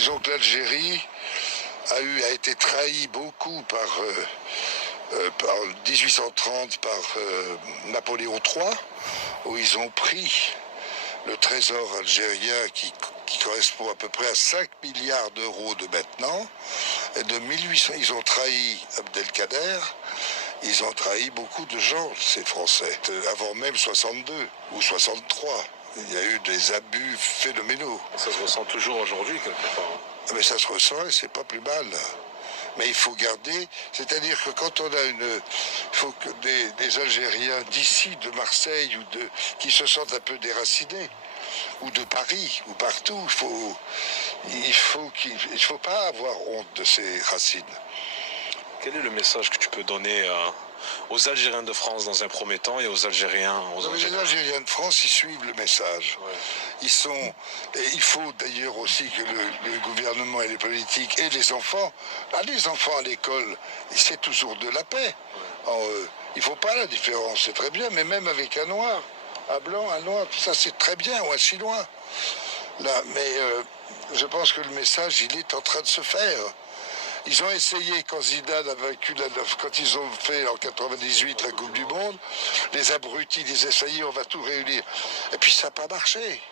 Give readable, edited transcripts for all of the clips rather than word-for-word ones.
Disons que l'Algérie a été trahie beaucoup par 1830 par Napoléon III, où ils ont pris le trésor algérien qui correspond à peu près à 5 milliards d'euros de maintenant. Et de 1800, ils ont trahi Abdelkader, ils ont trahi beaucoup de gens, ces Français, avant même 62 ou 63. Il y a eu des abus phénoménaux. Ça se ressent toujours aujourd'hui, quelque part. Mais ça se ressent et c'est pas plus mal. Mais il faut garder, c'est-à-dire que quand on a il faut que des Algériens d'ici, de Marseille qui se sentent un peu déracinés, ou de Paris, ou partout, il faut pas avoir honte de ces racines. Quel est le message que tu peux donner aux Algériens de France dans un premier temps et aux Algériens Les Algériens de France, ils suivent le message. Ouais. Et il faut d'ailleurs aussi que le gouvernement et les politiques et les enfants à l'école, c'est toujours de la paix. Il ne faut pas la différence, c'est très bien, mais même avec un noir, un blanc, un noir, tout ça c'est très bien, ou un chinois. Là, mais je pense que le message, il est en train de se faire. Ils ont essayé quand Zidane a vaincu, quand ils ont fait en 98 la Coupe du Monde, les abrutis disaient ça y est, on va tout réunir. Et puis ça n'a pas marché.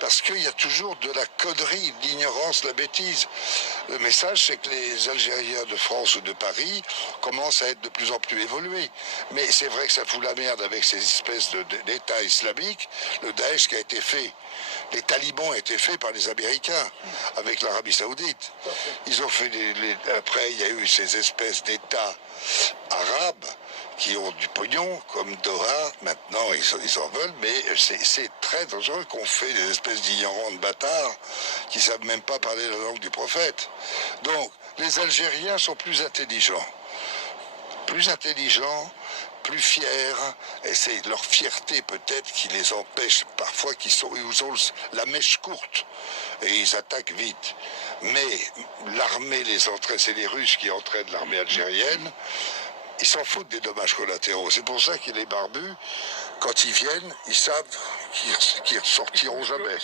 Parce qu'il y a toujours de la connerie, de l'ignorance, de la bêtise. Le message, c'est que les Algériens de France ou de Paris commencent à être de plus en plus évolués. Mais c'est vrai que ça fout la merde avec ces espèces d'État islamique, le Daesh qui a été fait. Les talibans ont été faits par les Américains, avec l'Arabie Saoudite. Ils ont fait après, il y a eu ces espèces d'États arabes qui ont du pognon, comme Doha, maintenant ils en veulent, mais c'est très dangereux qu'on fait des espèces d'ignorants de bâtards qui ne savent même pas parler la langue du prophète. Donc, les Algériens sont plus intelligents, plus fiers, et c'est leur fierté peut-être qui les empêche parfois, ils ont la mèche courte, et ils attaquent vite. Mais l'armée les entraîne, c'est les Russes qui entraînent l'armée algérienne, ils s'en foutent des dommages collatéraux. C'est pour ça que les barbus, quand ils viennent, ils savent qu'ils ne ressortiront jamais.